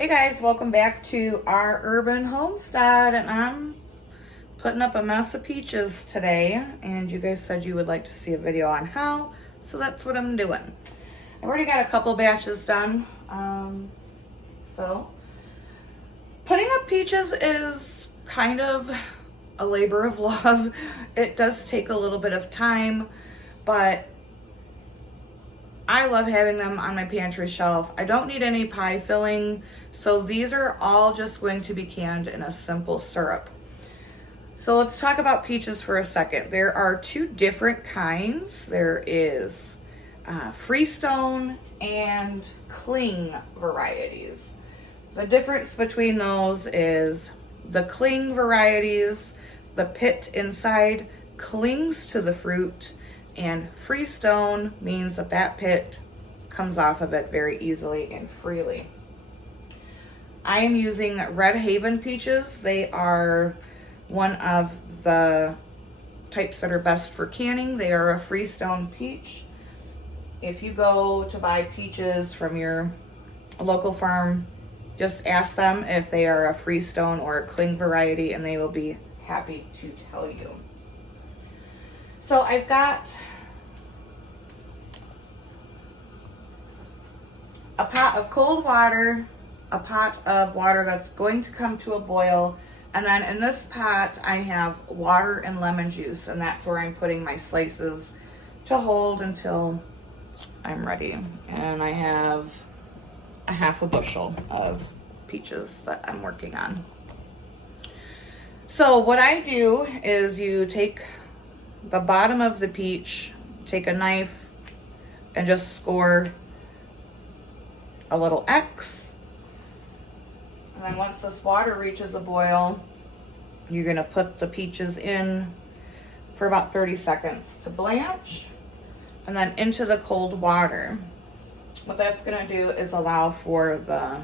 Hey guys, welcome back to our urban homestead, and I'm putting up a mess of peaches today, and you guys said you would like to see a video on how, so that's what I'm doing. I've already got a couple batches done, so putting up peaches is kind of a labor of love. It does take a little bit of time, but I love having them on my pantry shelf. I don't need any pie filling, so these are all just going to be canned in a simple syrup. So let's talk about peaches for a second. There are two different kinds. There is freestone and cling varieties. The difference between those is the cling varieties, the pit inside clings to the fruit, and freestone means that that pit comes off of it very easily and freely. I am using Red Haven peaches. They are one of the types that are best for canning. They are a freestone peach. If you go to buy peaches from your local farm, just ask them if they are a freestone or a cling variety, and they will be happy to tell you. So I've got a pot of cold water, a pot of water that's going to come to a boil, and then in this pot I have water and lemon juice, and that's where I'm putting my slices to hold until I'm ready. And I have a half a bushel of peaches that I'm working on. So what I do is you take the bottom of the peach, take a knife, and just score a little X. And then once this water reaches a boil, you're gonna put the peaches in for about 30 seconds to blanch, and then into the cold water. What that's gonna do is allow for the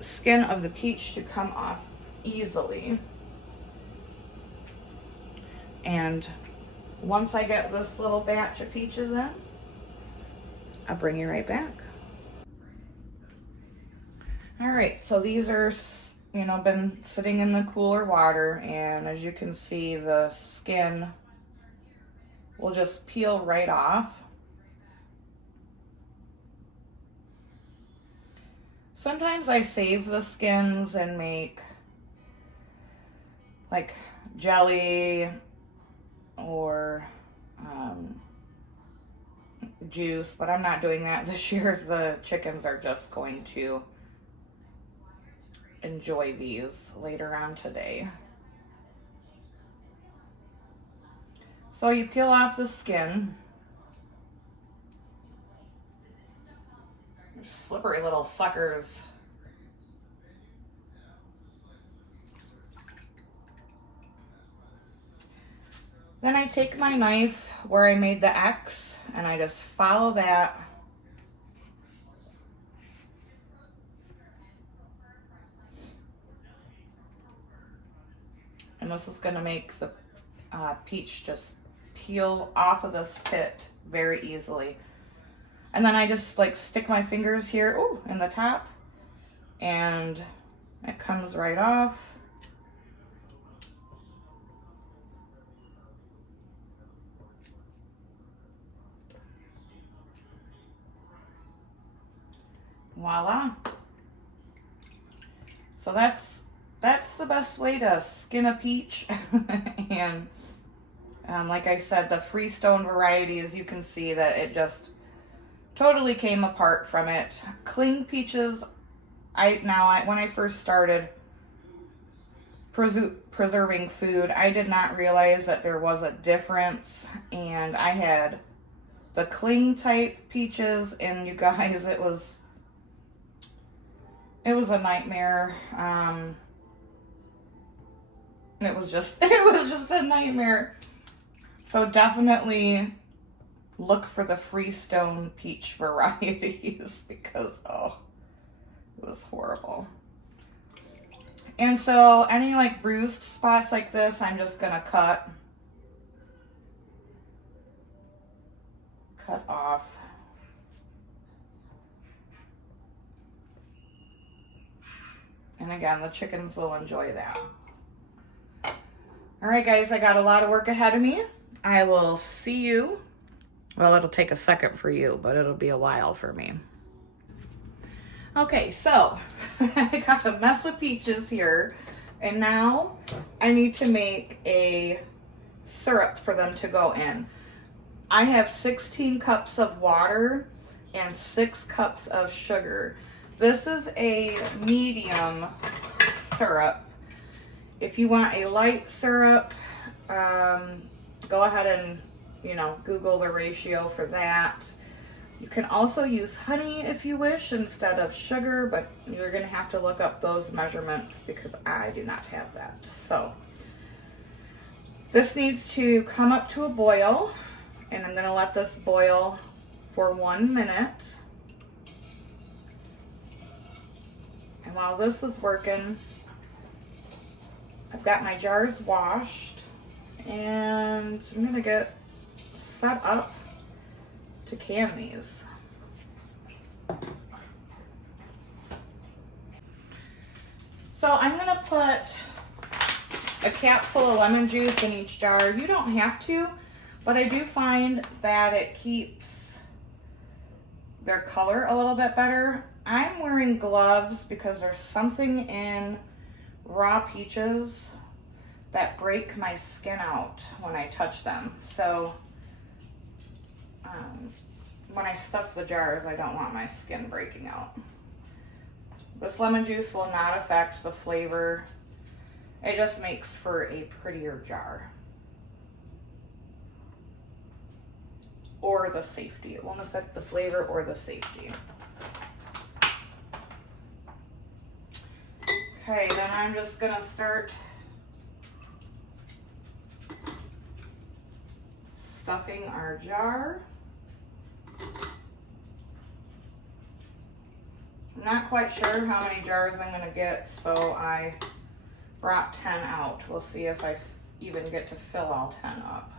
skin of the peach to come off easily. And once I get this little batch of peaches in, I'll bring you right back. All right, so these are, been sitting in the cooler water, and as you can see, the skin will just peel right off. Sometimes I save the skins and make like jelly or juice, but I'm not doing that this year. The chickens are just going to enjoy these later on today. So you peel off the skin. They're slippery little suckers. Then I take my knife where I made the X, and I just follow that. And this is gonna make the peach just peel off of this pit very easily. And then I just like stick my fingers here, in the top, and it comes right off. Voila. So that's the best way to skin a peach. And like I said, the freestone variety, as you can see, that it just totally came apart from it. Cling peaches, when I first started preserving food, I did not realize that there was a difference, and I had the cling type peaches, and you guys, it was a nightmare. It was just a nightmare. So definitely look for the freestone peach varieties because, it was horrible. And so any like bruised spots like this, I'm just gonna cut off. again, the chickens will enjoy that. All right, guys, I got a lot of work ahead of me. I will see you. Well, it'll take a second for you, but it'll be a while for me. Okay, so I got a mess of peaches here, and now I need to make a syrup for them to go in. I have 16 cups of water and 6 cups of sugar. This is a medium syrup. If you want a light syrup, go ahead and, Google the ratio for that. You can also use honey if you wish instead of sugar, but you're gonna have to look up those measurements because I do not have that. So this needs to come up to a boil, and I'm gonna let this boil for 1 minute. And while this is working, I've got my jars washed, and I'm gonna get set up to can these. So I'm gonna put a cap full of lemon juice in each jar. You don't have to, but I do find that it keeps their color a little bit better. I'm wearing gloves because there's something in raw peaches that break my skin out when I touch them. So when I stuff the jars, I don't want my skin breaking out. This lemon juice will not affect the flavor. It just makes for a prettier jar. Or the safety. It won't affect the flavor or the safety. Okay, then I'm just gonna start stuffing our jar. I'm not quite sure how many jars I'm gonna get, so I brought 10 out. We'll see if I even get to fill all 10 up.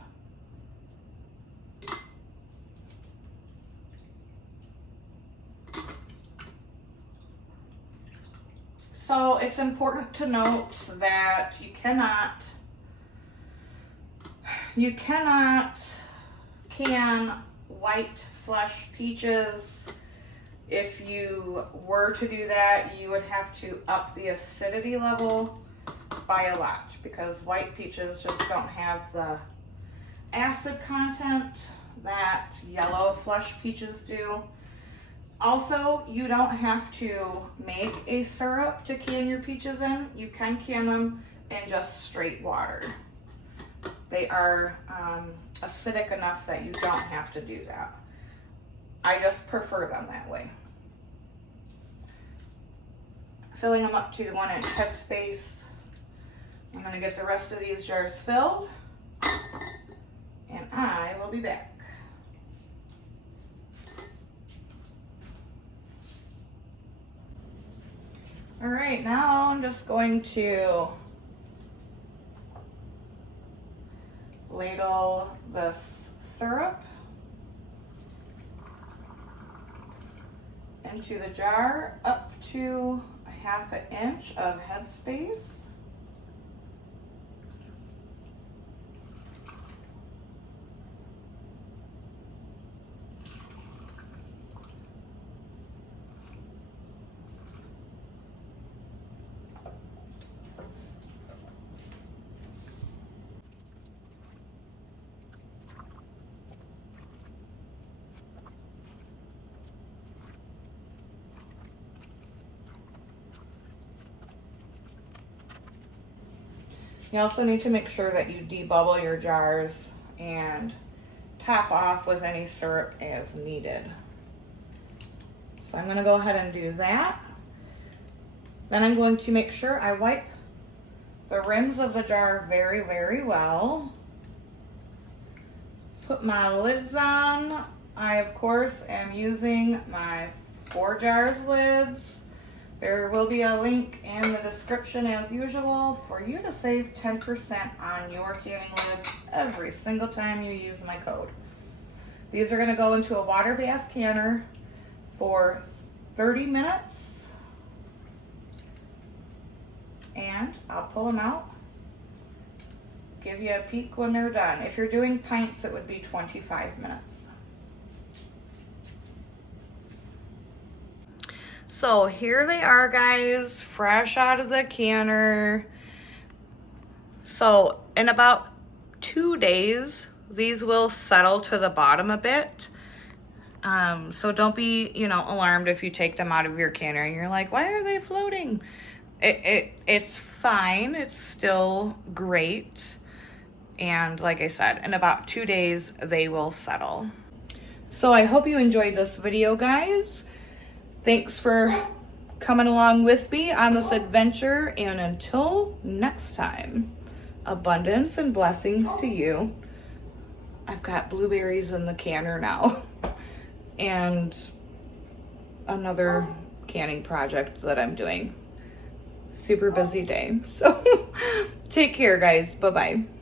So it's important to note that you cannot can white flesh peaches. If you were to do that, you would have to up the acidity level by a lot because white peaches just don't have the acid content that yellow flesh peaches do. Also, you don't have to make a syrup to can your peaches in. You can can them in just straight water. They are acidic enough that you don't have to do that. I just prefer them that way. Filling them up to the 1-inch headspace. I'm gonna get the rest of these jars filled, and I will be back. All right, now I'm just going to ladle this syrup into the jar up to a 1/2 inch of headspace. You also need to make sure that you debubble your jars and top off with any syrup as needed. So I'm going to go ahead and do that. Then I'm going to make sure I wipe the rims of the jar very, very well. Put my lids on. I, of course, am using my 4 jars lids. There will be a link in the description as usual for you to save 10% on your canning lids every single time you use my code. These are going to go into a water bath canner for 30 minutes. And I'll pull them out, give you a peek when they're done. If you're doing pints, it would be 25 minutes. So here they are, guys, fresh out of the canner. So in about 2 days, these will settle to the bottom a bit. So don't be, alarmed if you take them out of your canner and you're like, why are they floating? It's fine. It's still great. And like I said, in about 2 days, they will settle. So I hope you enjoyed this video, guys. Thanks for coming along with me on this adventure, and until next time, abundance and blessings to you. I've got blueberries in the canner now and another canning project that I'm doing. Super busy day. So take care, guys. Bye-bye.